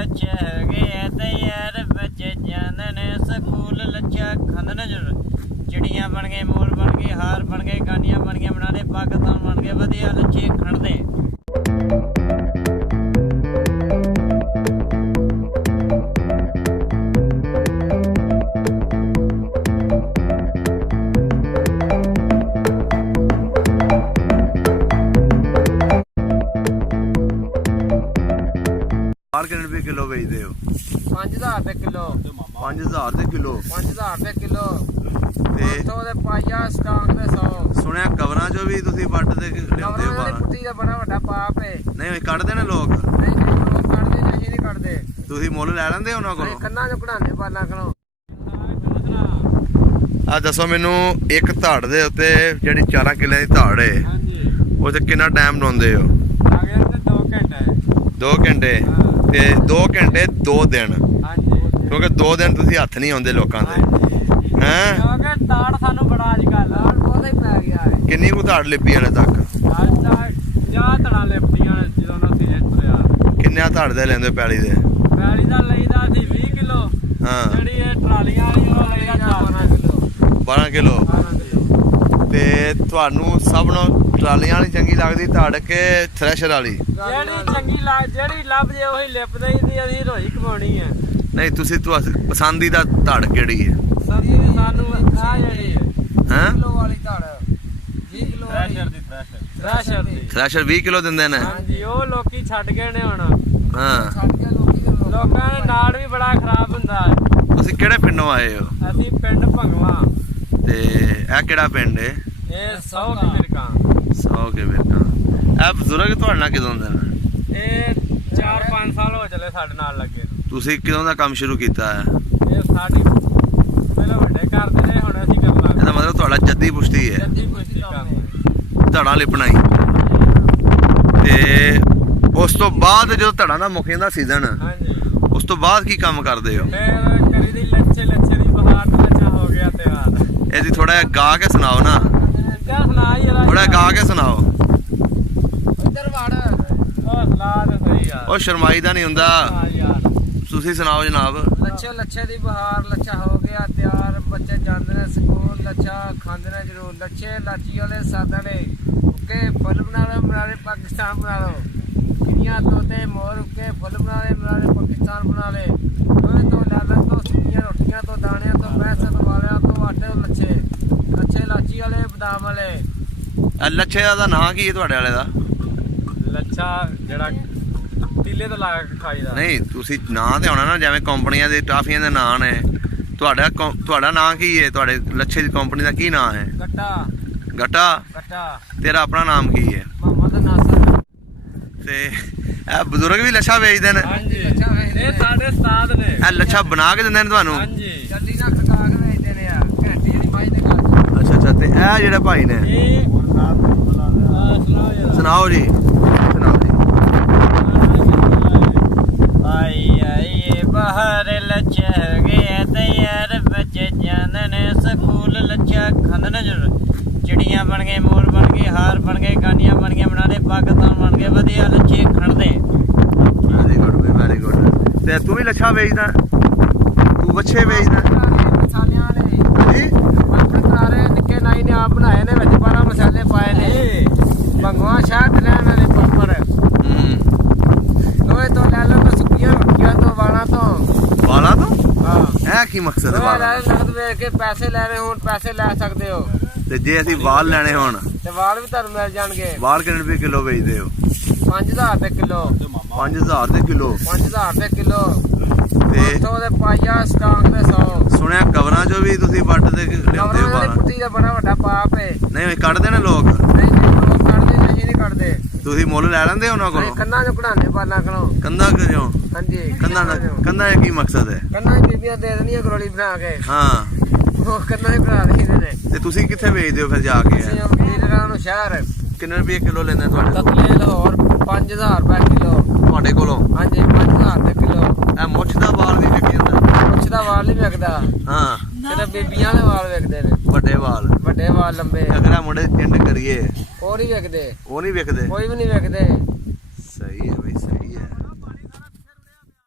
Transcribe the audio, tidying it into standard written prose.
लच्छे गए तैयार बच्चे जानने स्कूल लच्छा खंदन चिड़िया बन गए मोर बन गए हार बन गए गानियां बन गए बनाने पाकिस्तान बन गए वधिया लच्छे खंडदे किन्ने रुपये किलो बेचते हो? 5000 रुपए किलो 5000 रुपये किलो 5000 रुपए किलो ते पाइया स्टाक दे 100 सुनिया कवरां चो भी तुसीं वट ते लिआंदे हो बाहर कुत्ती दा बड़ा वड्डा पाप है नहीं कढदे ने लोग नहीं लोग कढदे नहीं कढदे तुसीं मुੱਲ ਲੈ ਲੈਂਦੇ ਉਹਨਾਂ ਕੋਲੋਂ ਕੰਨਾਂ ਚ ਕਢਾਣੇ ਬਾਲਾਂ ਕੋਲੋਂ ਆ ਦੱਸੋ ਮੈਨੂੰ ਇੱਕ ਧਾੜ ਦੇ ਉੱਤੇ ਜਿਹੜੀ 4 ਕਿੱਲੇ ਦੀ ਧਾੜ ਹੈ ਉਹ ਤੇ ਕਿੰਨਾ ਟਾਈਮ ਲਾਉਂਦੇ ਹੋ? ਅਗਰ ਤੇ 2 ਘੰਟੇ 2 ਘੰਟੇ ਤੇ 2 ਘੰਟੇ 2 ਦਿਨ ਕਿਉਂਕਿ 2 ਦਿਨ ਤੁਸੀਂ ਹੱਥ ਨਹੀਂ ਆਉਂਦੇ ਲੋਕਾਂ ਦੇ ਹੈਂ ਕਿਉਂਕਿ ਤਾੜ ਸਾਨੂੰ ਬੜਾ ਅੱਜ ਕੱਲ ਬਹੁਤਾ ਹੀ ਪੈ ਗਿਆ ਹੈ ਕਿੰਨੀ ਕੁ ਧਾੜ ਲਿਪੀ ਹਲੇ ਤੱਕ? ਅੱਜ ਤੱਕ 50 ਧੜਾਂ ਲਿਪਟੀਆਂ ਜਦੋਂ ਨਾ ਸੀਜ਼ਨ ਤੁਰਿਆ ਕਿੰਨਿਆ ਧਾੜ ਦੇ ਲੈਂਦੇ ਪੈਲੀ ਦੇ? ਪੈਲੀ ਦਾ ਲਈਦਾ ਸੀ 20 ਕਿਲੋ ਹਾਂ ਜਿਹੜੀ ਇਹ ਟਰਾਲੀਆਂ ਵਾਲੀ ਉਹ ਲਈਦਾ 12 ਕਿਲੋ 12 ਕਿਲੋ 12 ਕਿਲੋ ਤੇ ਤੁਹਾਨੂੰ ਸਭ ਨੂੰ ਟਰਾਲੀਆਂ ਵਾਲੀ ਚੰਗੀ ਲੱਗਦੀ ਧਾੜ ਕੇ ਥ੍ਰੈਸ਼ਰ ਵਾਲੀ? ਜਿਹੜੀ ਚੰਗੀ ਜਿਹੜੀ ਲੱਭ ਜੇ ਉਹੀ ਲਿਪਦੇ ਹੀ ਦੀ ਅਸੀਂ ਰੋਈ ਕਮਾਉਣੀ ਹੈ ਨਹੀਂ ਤੁਸੀਂ ਪਸੰਦੀਦਾ ਧਾੜ ਕਿਹੜੀ ਹੈ? ਸਾਨੂੰ ਆ ਜਿਹੜੀ ਹੈਂ ਕਿਲੋ ਵਾਲੀ ਧੜ 20 ਕਿਲੋ ਥ੍ਰੈਸ਼ਰ ਦੀ ਥ੍ਰੈਸ਼ਰ 20 ਕਿਲੋ ਦਿੰਦੇ ਨੇ? ਹਾਂਜੀ ਉਹ ਲੋਕੀ ਛੱਡ ਗਏ ਨੇ ਹੁਣ ਹਾਂ ਛੱਡ ਕੇ ਲੋਕਾਂ ਦੇ ਨਾੜ ਵੀ ਬੜਾ ਖਰਾਬ ਹੁੰਦਾ ਹੈ। ਤੁਸੀਂ ਕਿਹੜੇ ਪਿੰਡੋਂ ਆਏ ਹੋ? ਅਸੀਂ ਪਿੰਡ ਭੰਗਵਾ ਤੇ ਇਹ ਕਿਹੜਾ ਪਿੰਡ ਹੈ? ਇਹ 100 ਕਿਰਕਾਂ 100 ਕੇ ਵੇਰਕਾ। ਇਹ ਬਜ਼ੁਰਗ ਤੁਹਾਡੇ ਨਾਲ ਕਿਦੋਂ ਦੇ ਨੇ? ਇਹ 4-5 ਸਾਲ ਹੋ ਚਲੇ ਸਾਡੇ ਨਾਲ ਲੱਗੇ ਨੂੰ। ਤੁਸੀਂ ਕਿਦੋਂ ਦਾ ਕੰਮ ਸ਼ੁਰੂ ਕੀਤਾ ਹੈ? ਇਹ ਸਾਡੀ ਪਹਿਲਾਂ ਵੱਡੇ ਕਰਦੇ ਨੇ ਹੁਣ ਅਸੀਂ ਕਰਨ ਲੱਗ ਇਹਦਾ ਮਤਲਬ ਤੁਹਾਡਾ ਜੱਦੀ ਪੁਸ਼ਤੀ ਹੈ ਜੱਦੀ ਪੁਸ਼ਤੀ ਕੰਮ ਧੜਾ ਲਿਪਣਾ ਹੀ। ਤੇ ਉਸ ਤੋਂ ਬਾਅਦ ਜਦੋਂ ਧੜਾ ਦਾ ਮੁੱਕ ਜਾਂਦਾ ਸੀਜ਼ਨ ਹਾਂਜੀ ਉਸ ਤੋਂ ਬਾਅਦ ਕੀ ਕੰਮ ਕਰਦੇ ਹੋ? ਫਿਰ ਕਰੀ ਦੀ ਲੱਛੇ ਦੀ ਬਹਾਰ ਤੋਂ ਲੱਛਾ ਹੋ ਗਿਆ ਤਿਆਰ। ਇਹਦੀ ਥੋੜਾ ਜਿਹਾ ਗਾ ਕੇ ਸੁਣਾਓ ਨਾ, ਕਿਆ ਸੁਣਾ ਯਾਰ ਥੋੜਾ ਗਾ ਕੇ ਸੁਣਾਓ। ਇੱਧਰ ਵੜ ਉਹ ਸੁਣਾ ਤੇ ਸਹੀ ਯਾਰ ਉਹ ਸ਼ਰਮਾਈ ਦਾ ਨਹੀਂ ਹੁੰਦਾ, ਹਾਂ ਯਾਰ ਤੁਸੀਂ ਸੁਣਾਓ ਜਨਾਬ। ਲੱਛੇ ਦੀ ਬਹਾਰ ਲੱਛਾ ਹੋ ਗਿਆ ਤਿਆਰ ਬੱਚੇ ਜਾਂਦੇ ਨੇ ਸਕੂਲ ਲੱਛਾ ਖਾਂਦੇ ਨੇ ਜ਼ਰੂਰ ਲੱਛੇ ਲਾਚੀ ਵਾਲੇ ਸਾਦੜੇ ਉੱਕੇ ਫੁੱਲ ਬਣਾ ਲਓ ਪਾਕਿਸਤਾਨ ਬਣਾ ਲਓ ਕਿੰਨੀਆਂ ਤੋਤੇ ਮੋਰ ਉੱਕੇ ਫੁੱਲ ਬਣਾ ਲਏ ਪਾਕਿਸਤਾਨ ਬਣਾ ਲਏ ਦੋਵੇਂ ਤੋਂ ਲਾਲਾਂ ਤੋਂ ਸੁੱਕੀਆਂ ਰੋਟੀਆਂ ਤੋਂ ਦਾਣਿਆਂ ਤੋਂ ਪੈਸੇ ਤੋਂ ਵਾਲਿਆਂ ਤੋਂ ਆਟੇ ਤੋਂ ਲੱਛੇ ਲਾਚੀ ਵਾਲੇ ਬਦਾਮ ਵਾਲੇ। ਲੱਛੇ ਦਾ ਨਾਂ ਕੀ ਹੈ ਤੁਹਾਡੇ ਵਾਲੇ ਦਾ? ਲੱਛਾ ਜਿਹੜਾ ਤੀਲੇ ਤੋਂ ਲਾ ਕੇ ਖਾਈਦਾ। ਨਹੀਂ ਤੁਸੀਂ ਨਾਂ ਤੇ ਹੋਣਾ ਨਾ, ਜਿਵੇਂ ਕੰਪਨੀਆਂ ਦੇ ਟਾਫੀਆਂ ਦੇ ਨਾਂ ਨੇ, ਤੁਹਾਡਾ ਨਾਂ ਕੀ ਹੈ? ਤੁਹਾਡੇ ਲੱਛੇ ਦੀ ਕੰਪਨੀ ਦਾ ਕੀ ਨਾਂ ਹੈ? ਗੱਟਾ। ਤੇਰਾ ਆਪਣਾ ਨਾਮ ਕੀ ਹੈ? ਮੁਹੰਮਦ ਨਾਸਰ। ਤੇ ਇਹ ਬਜ਼ੁਰਗ ਵੀ ਲੱਛਾ ਵੇਚਦੇ ਨੇ? ਹਾਂਜੀ ਇਹ ਸਾਡੇ ਉਸਤਾਦ ਨੇ। ਇਹ ਲੱਛਾ ਬਣਾ ਕੇ ਦਿੰਦੇ ਨੇ ਤੁਹਾਨੂੰ? ਹਾਂਜੀ ਜਲਦੀ ਨਾਲ ਖਕਾ ਕੇ ਵੇਚਦੇ ਨੇ ਆ ਘੰਟੀ ਦੀ ਮਾਈ ਦੇ ਘਰ। ਅੱਛਾ ਤੇ ਇਹ ਜਿਹੜੇ ਭਾਈ ਨੇ ਇਹ ਸੁਣਾਓ ਜੀ, ਸੁਣਾਓ ਜੀ। ਆਈ ਬਾਹਰ ਲੱਛੇ ਗਏ ਤੈयार ਬੱਚੇ ਜਾਂਦੇ ਸਕੂਲ ਲੱਛਾ ਖੰਦਨ चिड़िया बन गए मोर बन गए हार बन गए गानियां बन गए बनाने पाकिस्तान बन गए वधिया लच्छे खंडदे। Very good very good. ਤੇ ਤੂੰ ਵੀ ਲੱਛਾ ਵੇਚਦਾ? ਤੂੰ ਵੱਛੇ ਵੇਚਦਾ? ਮਸਾਲਿਆਂ ਵਾਲੇ ਹਾਂਜੀ ਆਪਣੇ ਕਰਾਰੇ ਨਿੱਕੇ ਨਾਈ ਨੇ ਆਪ ਬਣਾਏ ਨੇ ਵਿੱਚ 12 ਮਸਾਲੇ ਪਾਏ ਨੇ ਭੰਗਵਾ ਸ਼ਾਹ ਲੈਣ ਵਾਲੇ ਪਾਪਰ ਦੋਏ ਤੋਂ ਲੈ ਲਓ ਸੁੱਕੀਆਂ ਰੋਟੀਆਂ ਤੋਂ ਵਾਲਾਂ ਤੋਂ ਹਾਂ। ਇਹ ਕੀ ਮਕਸਦ ਹੈ ਵਾਲਾਂ ਦਾ? ਨਗਦ ਵੇਚ ਕੇ ਪੈਸੇ ਲੈਣੇ ਹੋਣ ਪੈਸੇ ਲੈ ਸਕਦੇ ਹੋ ਤੇ ਜੇ ਅਸੀਂ ਵਾਲ ਲੈਣੇ ਹੋਣ ਤੇ ਵਾਲ ਵੀ ਤੁਹਾਨੂੰ ਮਿਲ ਜਾਣਗੇ। ਵਾਲ ਕਿੰਨੇ ਰੁਪਏ ਕਿਲੋ ਵੇਚਦੇ ਹੋ? 5000 ਰੁਪਏ ਕਿਲੋ 5000 ਦੇ ਕਿਲੋ 5000 ਰੁਪਏ ਕਿਲੋ ਤੇ ਉੱਥੋਂ ਦੇ ਪਾਈਆ ਸਟਾਕ ਦੇ 100 ਸੁਣਿਆ ਕਵਰਾਂ ਚੋਂ ਵੀ ਤੁਸੀਂ ਵੱਟ ਤੇ ਲਿਆਉਂਦੇ ਹੋ ਵਾਲ? ਕੁੱਤੀ ਦਾ ਬੜਾ ਵੱਡਾ ਪਾਪ ਹੈ ਨਹੀਂ ਕੱਢਦੇ ਨੇ ਲੋਕ? ਨਹੀਂ ਲੋਕ ਕੱਢਦੇ ਨਹੀਂ ਕੱਢਦੇ ਤੁਸੀਂ ਮੁੱਲ ਲੈ ਲੈਂਦੇ ਉਹਨਾਂ ਕੋਲੋਂ? ਕੰਨਾਂ ਚ ਕਢਾਣੇ ਬਾਲਾਂ ਕੋਲੋਂ। ਕੰਧਾਂ ਕਿਉਂ? ਹਾਂਜੀ ਕੰਧਾਂ ਦਾ ਕੀ ਮਕਸਦ ਹੈ? ਕੰਨਾਂ ਚ ਬੀਬੀਆਂ ਦੇ ਦੇਣੀਆਂ ਗਰੋਲੀ ਬਣਾ ਕੇ ਹਾਂ ਉਹ ਕੰਨਾਂ ਚ ਕਢਾ ਦੇਈਦੇ ਨੇ। ਤੇ ਤੁਸੀਂ ਕਿੱਥੇ ਵੇਚਦੇ ਹੋ ਫਿਰ ਜਾ ਕੇ? ਅਸੀਂ ਡੀਲਰਾਂ ਨੂੰ ਸ਼ਹਿਰ ਕਿੰਨੇ ਰੁਪਏ ਕਿਲੋ ਲੈਂਦੇ ਤੁਹਾਡੇ ਤੋਂ? ਤਤਲੇ ਲਾਹੌਰ 5000 ਰੁਪਏ ਕਿਲੋ। ਤੁਹਾਡੇ ਕੋਲੋਂ? ਹਾਂਜੀ 5000 ਰੁਪਏ ਕਿਲੋ। ਇਹ ਮੁੱਛ ਦਾ ਵਾਲ ਵੀ ਵਿਕ ਜਾਂਦਾ? ਮੁੱਛ ਦਾ ਵਾਲ ਨਹੀਂ ਵਿਕਦਾ, ਹਾਂ ਸਿਰਫ ਬੀਬੀਆਂ ਦੇ ਵਾਲ ਵਿਕਦੇ ਨੇ। ਵੱਡੇ ਵਾਲ? ਵੱਡੇ ਵਾਲ ਲੰਬੇ ਅਗਰ ਇਹ ਮੁੰਡੇ ਟਿੰਡ ਕਰੀਏ ਉਹ ਨਹੀਂ ਵਿਕਦੇ, ਉਹ ਨਹੀਂ ਵਿਕਦੇ? ਕੋਈ ਵੀ ਨਹੀਂ ਵਿਕਦੇ।